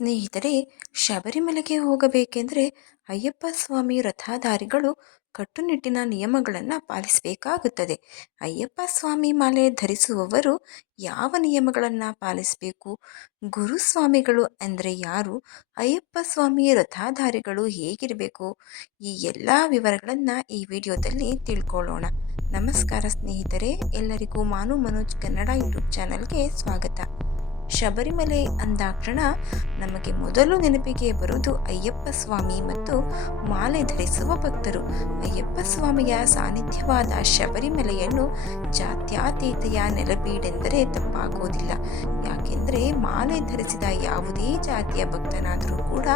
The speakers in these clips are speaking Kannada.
ಸ್ನೇಹಿತರೆ, ಶಬರಿಮಲೆಗೆ ಹೋಗಬೇಕೆಂದರೆ ಅಯ್ಯಪ್ಪ ಸ್ವಾಮಿ ರಥಾಧಾರಿಗಳು ಕಟ್ಟುನಿಟ್ಟಿನ ನಿಯಮಗಳನ್ನು ಪಾಲಿಸಬೇಕಾಗುತ್ತದೆ. ಅಯ್ಯಪ್ಪ ಸ್ವಾಮಿ ಮಾಲೆ ಧರಿಸುವವರು ಯಾವ ನಿಯಮಗಳನ್ನು ಪಾಲಿಸಬೇಕು? ಗುರುಸ್ವಾಮಿಗಳು ಅಂದರೆ ಯಾರು? ಅಯ್ಯಪ್ಪ ಸ್ವಾಮಿ ರಥಾಧಾರಿಗಳು ಹೇಗಿರಬೇಕು? ಈ ಎಲ್ಲ ವಿವರಗಳನ್ನು ಈ ವಿಡಿಯೋದಲ್ಲಿ ತಿಳ್ಕೊಳ್ಳೋಣ. ನಮಸ್ಕಾರ ಸ್ನೇಹಿತರೆ, ಎಲ್ಲರಿಗೂ ಮಾನು ಮನೋಜ್ ಕನ್ನಡ ಯೂಟ್ಯೂಬ್ ಚಾನಲ್ಗೆ ಸ್ವಾಗತ. ಶಬರಿಮಲೆ ಅಂದಾಕ್ಷಣ ನಮಗೆ ಮೊದಲು ನೆನಪಿಗೆ ಬರುವುದು ಅಯ್ಯಪ್ಪ ಸ್ವಾಮಿ ಮತ್ತು ಮಾಲೆ ಧರಿಸುವ ಭಕ್ತರು. ಅಯ್ಯಪ್ಪ ಸ್ವಾಮಿಯ ಸಾನ್ನಿಧ್ಯವಾದ ಶಬರಿಮಲೆಯನ್ನು ಜಾತ್ಯಾತೀತೆಯ ನೆಲಬೀಡೆಂದರೆ ತಪ್ಪಾಗೋದಿಲ್ಲ. ಯಾಕೆಂದರೆ ಮಾಲೆ ಧರಿಸಿದ ಯಾವುದೇ ಜಾತಿಯ ಭಕ್ತನಾದರೂ ಕೂಡ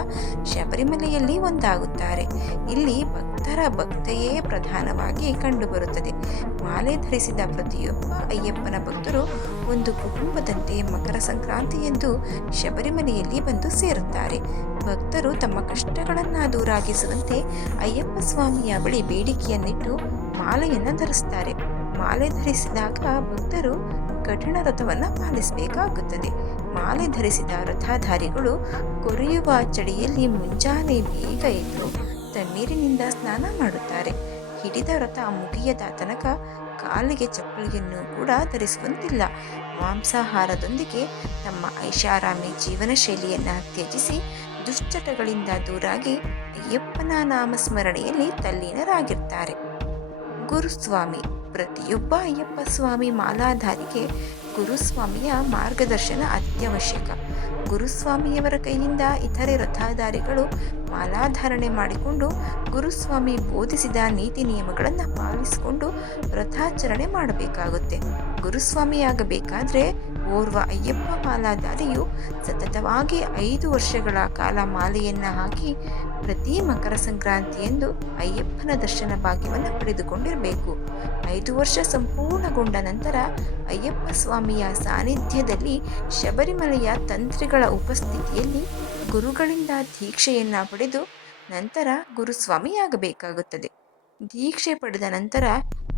ಶಬರಿಮಲೆಯಲ್ಲಿ ಒಂದಾಗುತ್ತಾರೆ. ಇಲ್ಲಿ ಭಕ್ತರ ಭಕ್ತೆಯೇ ಪ್ರಧಾನವಾಗಿ ಕಂಡುಬರುತ್ತದೆ. ಮಾಲೆ ಧರಿಸಿದ ಪ್ರತಿಯೊಬ್ಬ ಅಯ್ಯಪ್ಪನ ಭಕ್ತರು ಒಂದು ಕುಟುಂಬದಂತೆ ಮಕರ ಸಂಕ್ರಾಂತಿಯಂದು ಶಬರಿಮಲೆಯಲ್ಲಿ ಬಂದು ಸೇರುತ್ತಾರೆ. ಭಕ್ತರು ತಮ್ಮ ಕಷ್ಟಗಳನ್ನು ದೂರಾಗಿಸುವಂತೆ ಅಯ್ಯಪ್ಪ ಸ್ವಾಮಿಯ ಬಳಿ ಬೇಡಿಕೆಯನ್ನಿಟ್ಟು ಮಾಲೆಯನ್ನು ಧರಿಸುತ್ತಾರೆ. ಮಾಲೆ ಧರಿಸಿದಾಗ ಭಕ್ತರು ಕಠಿಣ ರಥವನ್ನು ಪಾಲಿಸಬೇಕಾಗುತ್ತದೆ. ಮಾಲೆ ಧರಿಸಿದ ರಥಾಧಾರಿಗಳು ಕೊರೆಯುವ ಚಳಿಯಲ್ಲಿ ಮುಂಜಾನೆ ಬೇಗ ಎದ್ದು ತಣ್ಣೀರಿನಿಂದ ಸ್ನಾನ ಮಾಡುತ್ತಾರೆ. ಹಿಡಿದ ರಥ ಮುಗಿಯದ ತನಕ ಕಾಲಿಗೆ ಚಪ್ಪಲಿಯನ್ನು ಕೂಡ ಧರಿಸುವಂತಿಲ್ಲ. ಮಾಂಸಾಹಾರದೊಂದಿಗೆ ತಮ್ಮ ಐಷಾರಾಮಿ ಜೀವನ ಶೈಲಿಯನ್ನು ತ್ಯಜಿಸಿ ದುಶ್ಚಟಗಳಿಂದ ದೂರಾಗಿ ಅಯ್ಯಪ್ಪನ ನಾಮಸ್ಮರಣೆಯಲ್ಲಿ ತಲ್ಲೀನರಾಗಿರ್ತಾರೆ. ಗುರುಸ್ವಾಮಿ, ಪ್ರತಿಯೊಬ್ಬ ಅಯ್ಯಪ್ಪ ಸ್ವಾಮಿ ಮಾಲಾಧಾರಿಗೆ ಗುರುಸ್ವಾಮಿಯ ಮಾರ್ಗದರ್ಶನ ಅತ್ಯವಶ್ಯಕ. ಗುರುಸ್ವಾಮಿಯವರ ಕೈಯಿಂದ ಇತರೆ ರಥಾಧಾರಿಗಳು ಮಾಲಾಧಾರಣೆ ಮಾಡಿಕೊಂಡು ಗುರುಸ್ವಾಮಿ ಬೋಧಿಸಿದ ನೀತಿ ನಿಯಮಗಳನ್ನು ಪಾಲಿಸಿಕೊಂಡು ರಥಾಚರಣೆ ಮಾಡಬೇಕಾಗುತ್ತೆ. ಗುರುಸ್ವಾಮಿಯಾಗಬೇಕಾದ್ರೆ ಓರ್ವ ಅಯ್ಯಪ್ಪ ಮಾಲಾಧಾರಿಯು ಸತತವಾಗಿ ಐದು ವರ್ಷಗಳ ಕಾಲ ಮಾಲೆಯನ್ನು ಹಾಕಿ ಪ್ರತಿ ಮಕರ ಸಂಕ್ರಾಂತಿಯಂದು ಅಯ್ಯಪ್ಪನ ದರ್ಶನ ಭಾಗ್ಯವನ್ನು ಪಡೆದುಕೊಂಡಿರಬೇಕು. ಐದು ವರ್ಷ ಸಂಪೂರ್ಣಗೊಂಡ ನಂತರ ಅಯ್ಯಪ್ಪ ಸ್ವಾಮಿಯ ಸಾನ್ನಿಧ್ಯದಲ್ಲಿ ಶಬರಿಮಲೆಯ ತಂತ್ರಿಗಳ ಉಪಸ್ಥಿತಿಯಲ್ಲಿ ಗುರುಗಳಿಂದ ದೀಕ್ಷೆಯನ್ನು ಪಡೆದು ನಂತರ ಗುರುಸ್ವಾಮಿಯಾಗಬೇಕಾಗುತ್ತದೆ. ದೀಕ್ಷೆ ಪಡೆದ ನಂತರ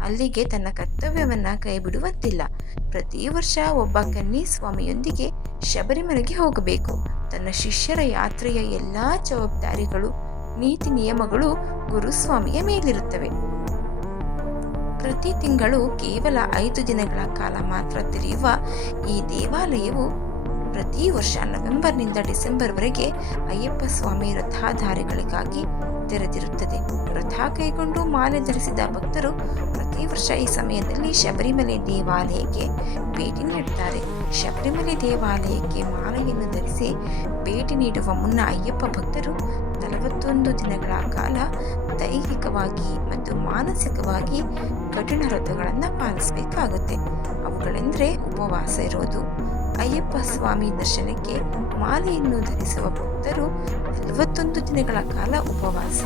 ಅಲ್ಲಿಗೆ ತನ್ನ ಕರ್ತವ್ಯವನ್ನು ಕೈಬಿಡುವಂತಿಲ್ಲ. ಪ್ರತಿ ವರ್ಷ ಒಬ್ಬ ಕನ್ನಿ ಸ್ವಾಮಿಯೊಂದಿಗೆ ಶಬರಿಮಲೆಗೆ ಹೋಗಬೇಕು. ತನ್ನ ಶಿಷ್ಯರ ಯಾತ್ರೆಯ ಎಲ್ಲಾ ಜವಾಬ್ದಾರಿಗಳು, ನೀತಿ ನಿಯಮಗಳು ಗುರುಸ್ವಾಮಿಯ ಮೇಲಿರುತ್ತವೆ. ಪ್ರತಿ ತಿಂಗಳು ಕೇವಲ ಐದು ದಿನಗಳ ಕಾಲ ಮಾತ್ರ ತೆರೆಯುವ ಈ ದೇವಾಲಯವು ಪ್ರತಿ ವರ್ಷ ನವೆಂಬರ್ನಿಂದ ಡಿಸೆಂಬರ್ವರೆಗೆ ಅಯ್ಯಪ್ಪ ಸ್ವಾಮಿ ರಥಾಧಾರಿಗಳಿಗಾಗಿ ತೆರೆದಿರುತ್ತದೆ. ರಥ ಕೈಗೊಂಡು ಮಾಲೆ ಧರಿಸಿದ ಭಕ್ತರು ಪ್ರತಿ ವರ್ಷ ಈ ಸಮಯದಲ್ಲಿ ಶಬರಿಮಲೆ ದೇವಾಲಯಕ್ಕೆ ಭೇಟಿ ನೀಡುತ್ತಾರೆ. ಶಬರಿಮಲೆ ದೇವಾಲಯಕ್ಕೆ ಮಾಲೆಯನ್ನು ಧರಿಸಿ ಭೇಟಿ ನೀಡುವ ಮುನ್ನ ಅಯ್ಯಪ್ಪ ಭಕ್ತರು ನಲವತ್ತೊಂದು ದಿನಗಳ ಕಾಲ ದೈಹಿಕವಾಗಿ ಮತ್ತು ಮಾನಸಿಕವಾಗಿ ಕಠಿಣ ವ್ರತಗಳನ್ನು ಪಾಲಿಸಬೇಕಾಗುತ್ತೆ. ಅವುಗಳೆಂದರೆ ಉಪವಾಸ ಇರೋದು. ಅಯ್ಯಪ್ಪ ಸ್ವಾಮಿ ದರ್ಶನಕ್ಕೆ ಮಾಲೆಯನ್ನು ಧರಿಸುವ ಭಕ್ತರು ನಲವತ್ತೊಂದು ದಿನಗಳ ಕಾಲ ಉಪವಾಸ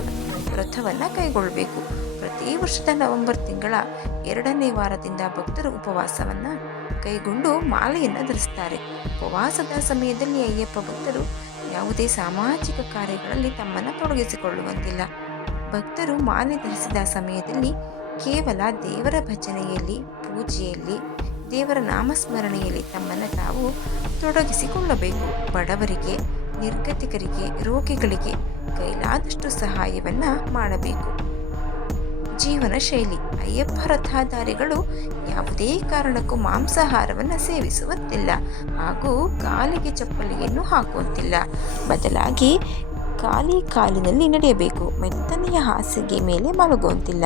ವ್ರತವನ್ನು ಕೈಗೊಳ್ಳಬೇಕು. ಪ್ರತಿ ವರ್ಷದ ನವೆಂಬರ್ ತಿಂಗಳ ಎರಡನೇ ವಾರದಿಂದ ಭಕ್ತರು ಉಪವಾಸವನ್ನು ಕೈಗೊಂಡು ಮಾಲೆಯನ್ನು ಧರಿಸ್ತಾರೆ. ಉಪವಾಸದ ಸಮಯದಲ್ಲಿ ಅಯ್ಯಪ್ಪ ಭಕ್ತರು ಯಾವುದೇ ಸಾಮಾಜಿಕ ಕಾರ್ಯಗಳಲ್ಲಿ ತಮ್ಮನ್ನು ತೊಡಗಿಸಿಕೊಳ್ಳುವಂತಿಲ್ಲ. ಭಕ್ತರು ಮಾಲೆ ಧರಿಸಿದ ಸಮಯದಲ್ಲಿ ಕೇವಲ ದೇವರ ಭಜನೆಯಲ್ಲಿ, ಪೂಜೆಯಲ್ಲಿ, ದೇವರ ನಾಮಸ್ಮರಣೆಯಲ್ಲಿ ತಮ್ಮನ್ನು ತಾವು ತೊಡಗಿಸಿಕೊಳ್ಳಬೇಕು. ಬಡವರಿಗೆ ನಿರ್ಗತಿಕರಿಗೆ, ರೋಗಿಗಳಿಗೆ ಕೈಲಾದಷ್ಟು ಸಹಾಯವನ್ನು ಮಾಡಬೇಕು. ಜೀವನ ಶೈಲಿ, ಅಯ್ಯಪ್ಪ ರಥಾಧಾರಿಗಳು ಯಾವುದೇ ಕಾರಣಕ್ಕೂ ಮಾಂಸಾಹಾರವನ್ನು ಸೇವಿಸುವಂತಿಲ್ಲ ಹಾಗೂ ಕಾಲಿಗೆ ಚಪ್ಪಲಿಯನ್ನು ಹಾಕುವಂತಿಲ್ಲ. ಬದಲಾಗಿ ಖಾಲಿ ಕಾಲಿನಲ್ಲಿ ನಡೆಯಬೇಕು. ಮೆತ್ತನೆಯ ಹಾಸಿಗೆ ಮೇಲೆ ಮಲಗುವಂತಿಲ್ಲ.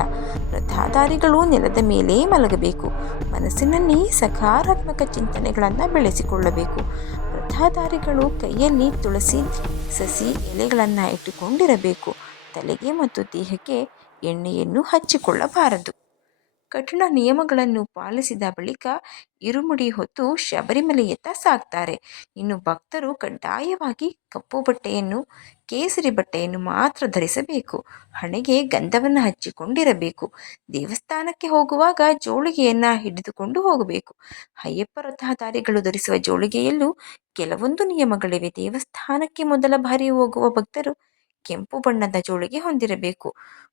ರಥಾಧಾರಿಗಳು ನೆಲದ ಮೇಲೆ ಮಲಗಬೇಕು. ಮನಸ್ಸಿನಲ್ಲಿ ಸಕಾರಾತ್ಮಕ ಚಿಂತನೆಗಳನ್ನು ಬೆಳೆಸಿಕೊಳ್ಳಬೇಕು. ರಥಾಧಾರಿಗಳು ಕೈಯಲ್ಲಿ ತುಳಸಿ ಸಸಿ ಎಲೆಗಳನ್ನು ಇಟ್ಟುಕೊಂಡಿರಬೇಕು. ತಲೆಗೆ ಮತ್ತು ದೇಹಕ್ಕೆ ಎಣ್ಣೆಯನ್ನು ಹಚ್ಚಿಕೊಳ್ಳಬಾರದು. ಕಠಿಣ ನಿಯಮಗಳನ್ನು ಪಾಲಿಸಿದ ಬಳಿಕ ಇರುಮುಡಿ ಹೊತ್ತು ಶಬರಿಮಲೆಯತ್ತ ಸಾಗ್ತಾರೆ. ಇನ್ನು ಭಕ್ತರು ಕಡ್ಡಾಯವಾಗಿ ಕಪ್ಪು ಬಟ್ಟೆಯನ್ನು, ಕೇಸರಿ ಬಟ್ಟೆಯನ್ನು ಮಾತ್ರ ಧರಿಸಬೇಕು. ಹಣೆಗೆ ಗಂಧವನ್ನು ಹಚ್ಚಿಕೊಂಡಿರಬೇಕು. ದೇವಸ್ಥಾನಕ್ಕೆ ಹೋಗುವಾಗ ಜೋಳಿಗೆಯನ್ನು ಹಿಡಿದುಕೊಂಡು ಹೋಗಬೇಕು. ಅಯ್ಯಪ್ಪ ರಥಧಾರಿಗಳು ಧರಿಸುವ ಜೋಳಿಗೆಯಲ್ಲೂ ಕೆಲವೊಂದು ನಿಯಮಗಳಿವೆ. ದೇವಸ್ಥಾನಕ್ಕೆ ಮೊದಲ ಬಾರಿ ಹೋಗುವ ಭಕ್ತರು ಕೆಂಪು ಬಣ್ಣದ ಜೋಳಿಗೆ ಹೊಂದಿರಬೇಕು.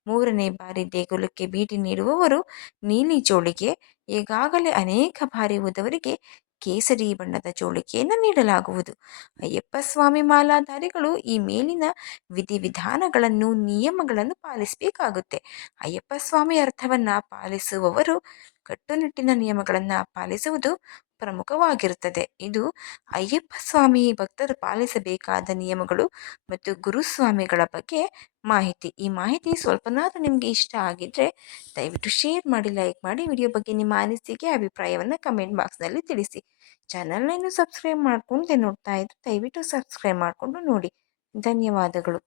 ಮೂರನೇ ಬಾರಿ ದೇಗುಲಕ್ಕೆ ಭೇಟಿ ನೀಡುವವರು ನೀಲಿ ಚೋಳಿಗೆ ಈಗಾಗಲೇ ಅನೇಕ ಬಾರಿ ಹೋದವರಿಗೆ ಕೇಸರಿ ಬಣ್ಣದ ಚೋಳಿಕೆಯನ್ನು ನೀಡಲಾಗುವುದು. ಅಯ್ಯಪ್ಪ ಸ್ವಾಮಿ ಮಾಲಾಧಾರಿಗಳು ಈ ಮೇಲಿನ ವಿಧಿವಿಧಾನಗಳನ್ನು, ನಿಯಮಗಳನ್ನು ಪಾಲಿಸಬೇಕಾಗುತ್ತೆ. ಅಯ್ಯಪ್ಪ ಸ್ವಾಮಿ ಅರ್ಥವನ್ನು ಪಾಲಿಸುವವರು ಕಟ್ಟುನಿಟ್ಟಿನ ನಿಯಮಗಳನ್ನು ಪಾಲಿಸುವುದು ಪ್ರಮುಖವಾಗಿರುತ್ತದೆ. ಇದು ಅಯ್ಯಪ್ಪ ಸ್ವಾಮಿ ಭಕ್ತರು ಪಾಲಿಸಬೇಕಾದ ನಿಯಮಗಳು ಮತ್ತು ಗುರುಸ್ವಾಮಿಗಳ ಬಗ್ಗೆ ಮಾಹಿತಿ. ಈ ಮಾಹಿತಿ ಸ್ವಲ್ಪನಾದರೂ ನಿಮಗೆ ಇಷ್ಟ ಆಗಿದ್ದರೆ ದಯವಿಟ್ಟು ಶೇರ್ ಮಾಡಿ, ಲೈಕ್ ಮಾಡಿ, ವಿಡಿಯೋ ಬಗ್ಗೆ ನಿಮ್ಮ ಅನಿಸಿಕೆ, ಅಭಿಪ್ರಾಯವನ್ನು ಕಮೆಂಟ್ ಬಾಕ್ಸ್ನಲ್ಲಿ ತಿಳಿಸಿ. ಚಾನಲ್ನ ಇನ್ನೂ ಸಬ್ಸ್ಕ್ರೈಬ್ ಮಾಡ್ಕೊಂಡೆ ನೋಡ್ತಾ ಇದ್ದರೆ ದಯವಿಟ್ಟು ಸಬ್ಸ್ಕ್ರೈಬ್ ಮಾಡಿಕೊಂಡು ನೋಡಿ. ಧನ್ಯವಾದಗಳು.